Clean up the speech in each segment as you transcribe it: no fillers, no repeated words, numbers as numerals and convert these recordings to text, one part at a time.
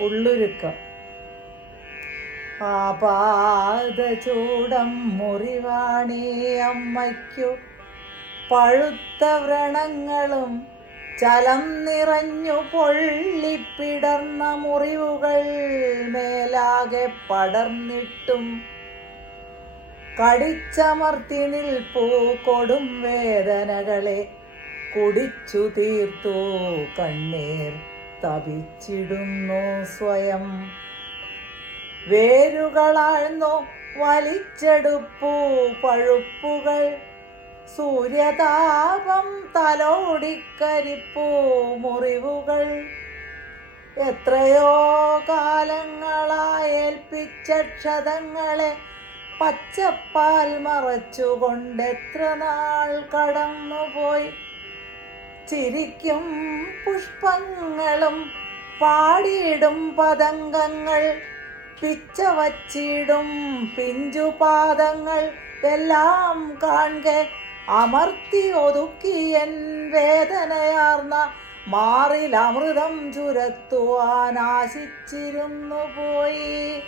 ഉള്ളൊരുക്കം. ആപാദചൂടം മുറിവാണീ അമ്മയ്ക്കു, പഴുത്ത വ്രണങ്ങളും ചലം നിറഞ്ഞു പൊള്ളിപ്പിടർന്ന മുറിവുകൾ മേലാകെ പടർന്നിട്ടും കടിച്ചമർത്തി നിൽപ്പൂ കൊടും വേദനകളെ കുടിച്ചു തീർത്തു കണ്ണീർ തപിച്ചിടുന്നു സ്വയം. വേരുകളാഴ്ന്നു വലിച്ചെടുപ്പൂ പഴുപ്പുകൾ, സൂര്യതാപം തലോടിക്കരിപ്പൂ മുറിവുകൾ. എത്രയോ കാലങ്ങളായേൽപ്പിച്ച ക്ഷതങ്ങളെ പച്ചപ്പാൽ മറച്ചുകൊണ്ടെത്ര നാൾ കടന്നുപോയി. ചിരിക്കും പുഷ്പങ്ങളും പാടിയിടും പതംഗങ്ങൾ, പിച്ചവച്ചിടും പിഞ്ചുപാദങ്ങൾ എല്ലാം കാൺകെ അമർത്തി ഒതുക്കിയൻ വേദനയാർന്ന മാറിൽ അമൃതം ചുരത്തുവാൻ ആശിച്ചിരുന്നു പോയി.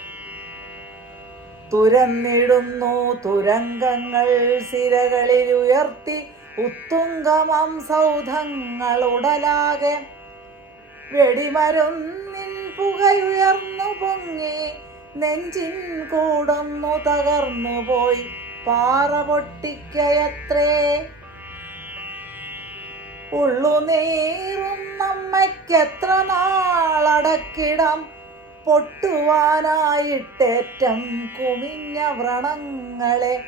തുരന്നിടുന്നു തുരങ്കങ്ങൾ സിരകളിൽ ഉയർത്തി ഉത്തുംഗമം സൗധങ്ങൾ ഉടലാകെ. വെടിമരുന്നിൻ പുകയുയർന്നു പൊങ്ങി നെഞ്ചിൻ കൂടൊന്നു തകർന്നു പോയി. പാറ പൊട്ടിക്കയത്രേ ഉള്ളുനീറുന്നമ്മയ്ക്കെത്ര നാളടക്കിടം, പൊട്ടുവാനായിട്ടേറ്റം കുമിഞ്ഞ വ്രണങ്ങളെ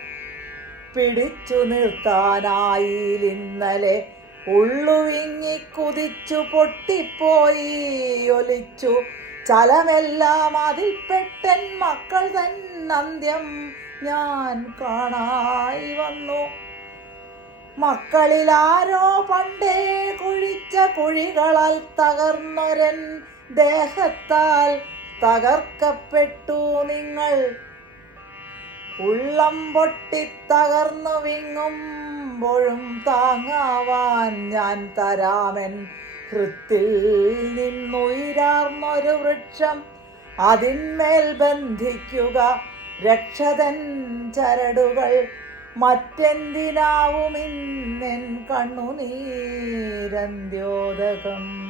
പിടിച്ചു നിർത്താനായില്ലിന്നലെ. ഉള്ളുവിങ്ങി കുതിച്ചു പൊട്ടിപ്പോയി ഒലിച്ചു ചലമെല്ലാം അതിൽപ്പെട്ടൻ മക്കൾ തൻ അന്ത്യം ഞാൻ കാണായി വന്നു. മക്കളിലാരോ പണ്ടേ കുഴിച്ച കുഴികളാൽ തകർന്നൊരൻ ദേഹത്താൽ തകർക്കപ്പെട്ടു നിങ്ങൾ. ഉള്ളം പൊട്ടി തകർന്നു വിങ്ങുമ്പോഴും താങ്ങാവാൻ ഞാൻ തരാമൻ ഹൃത്തിൽ നിന്നുയരാർന്നൊരു വൃക്ഷം. അതിന്മേൽ ബന്ധിക്കുക രക്ഷതൻ ചരടുകൾ. മറ്റെന്തിനാവുമിന്നെൻ കണ്ണുനീരന്ത്യോദകം.